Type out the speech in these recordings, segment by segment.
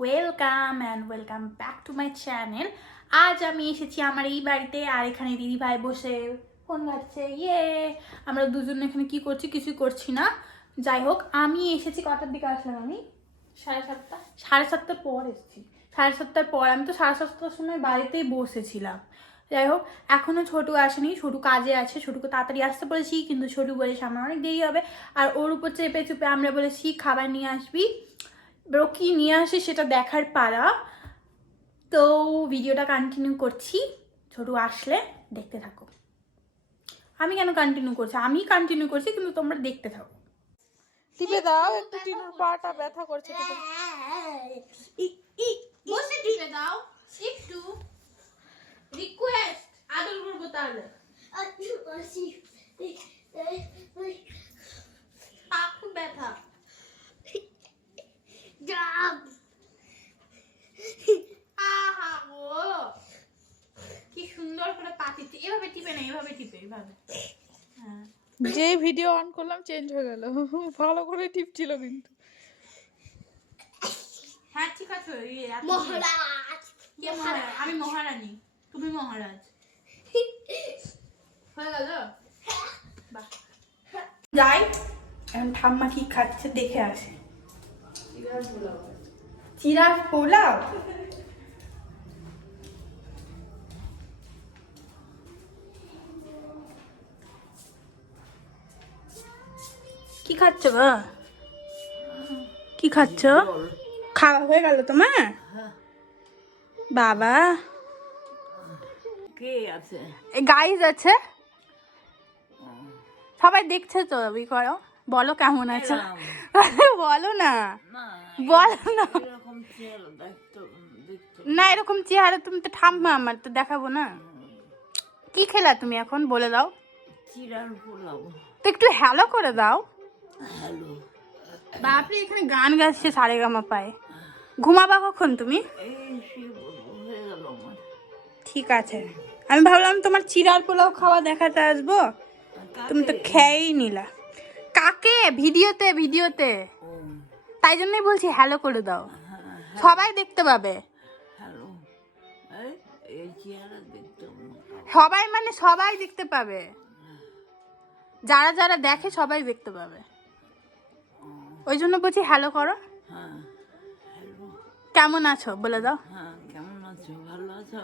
Welcome and welcome back to my channel. আজ আমি এসেছি আমার এই বাড়িতে আর এখানে দিদি ভাই বসে ফোন ঘাটছে। ইয়ে আমরা দুজন এখানে কি করছি কিছু করছি না। যাই হোক আমি এসেছি কটার দিকে আসলাম আমি? সাড়ে সাতটা। সাড়ে সাতটার পর এসেছি। সাড়ে সাতটার পর আমি তো সাড়ে সাতটার সময় বাড়িতেই বসেছিলাম। যাই হোক এখনও ছোটু আসেনি ছোটু কাজে আছে ছোটুকে তাড়াতাড়ি আসতে বলেছি কিন্তু ছোটু বলেছে আমার অনেক দেরি হবে। আর ওর উপর চেপে চুপে আমরা বলেছি খাবার নিয়ে আসবি? এবার ও কী নিয়ে আসে সেটা দেখার পালা। তো ভিডিওটা কন্টিনিউ করছি। ছোটু আসলে দেখতে থাকো। আমি কেন কন্টিনিউ করছি? আমি কন্টিনিউ করছি কিন্তু তোমরা দেখতে থাকো। টিপে দাও একটু টিনুর পাটা ব্যথা করছে বসে টিপে দাও। একটু রিকোয়েস্ট আদর করব তাহলে। সুন্দর করে পা টিপছে এভাবে টিপে না এভাবে টিপে এভাবে। হ্যাঁ। যে ভিডিও অন করলাম চেঞ্জ হয়ে গেল। ভালো করে টিপছিল কিন্তু। হ্যাঁ ঠিক আছে এত কে মহারাজ? আমি মহারানী তুমি মহারাজ। হয়ে গেল? বাহ। যাই এখন ঠাম্মা কি খাচ্ছে দেখে আসে। চিরার পোলাও। কি খাচ্ছ গো কি খাচ্ছ? খাওয়া হয়ে গেল তোমার? বাবা। কে আছে? গাইজ আছে। সবাই দেখছে তো ই করো। বলো কেমন আছে? বলো না। বলো না। না এরকম চেহারা তুমি তো ঠাম্মা আমার তো দেখাবো না। কি খেলা তুমি এখন বলে দাও। তো একটু হ্যালো করে দাও। হ্যালো। বাপরে এখানে গান গাচ্ছে সারে গামা পায়। ঘুমাবা কখন তুমি? হয়ে ঠিক আছে। আমি ভাবলাম তোমার চিরার পোলাও খাওয়া দেখাতে আসব। তুমি তো খেয়েই নিলা। কাকে? ভিডিওতে ভিডিওতে। তাই জন্যই বলছি হ্যালো করে দাও। সবাই দেখতে পাবে। সবাই মানে সবাই দেখতে পাবে। যারা যারা দেখে সবাই দেখতে পাবে। ওই জন্য বলছি হ্যালো করো। হ্যাঁ কেমন আছো? বলে দাও। হ্যাঁ কেমন আছো? ভালো আছো?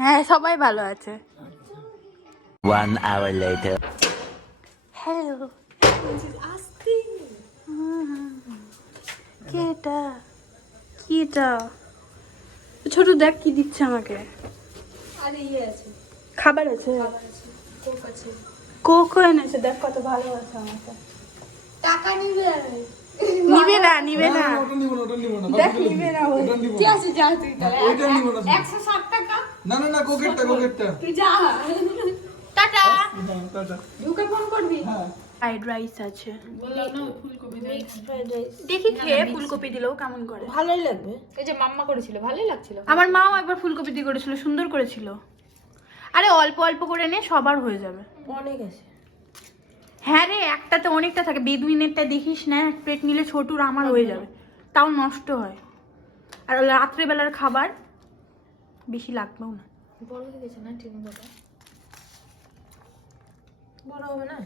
হ্যাঁ সবাই ভালো আছে। আচ্ছা। One hour later. হ্যালো কে এটা কি ছোট দেখ কি দিচ্ছে আমাকে। আরে ইয়ে আছে। খাবার আছে? কোক আছে। কোকো এনেছে দেখ কত ভালোবাসে আমাকে। টাকা নিবে। নিবে না নিবে না। ওটা নিব না ওটা নিব না দেখ নিবে না ওটা নিব কি আছে যা তুই তাহলে। ওইটা নিব না। একশো ষাট টাকা? না না না কোকেটটা কোকেটটা তুই যা। টাটা। টাটা। ঢুকে ফোন করবি? হ্যাঁ। ফ্রাইড রাইস আছে। দেখি খেয়ে ফুলকপি দিলেও কেমন করে। ভালোই লাগবে। এই যে মাম্মা করেছিল ভালোই লাগছিল। আমার মাও একবার ফুলকপি দিয়ে করেছিল সুন্দর করেছিল। আরে অল্প অল্প করে নে সবার হয়ে যাবে। অনেক আছে। হ্যাঁ রে একটাতে অনেকটা থাকে। বেদুইনেরটা দেখিস না এক প্লেট নিলে ছোটুর আমার হয়ে যাবে। তাও নষ্ট হয়। আর রাত্রেবেলার খাবার বেশি লাগবেও না। বড় হয়ে গেছে না মতো বড় হবে না?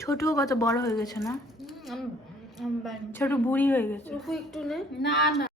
ছোটুও কত বড় হয়ে গেছে না? ছোট বুড়ি হয়ে গেছে। একটু না না।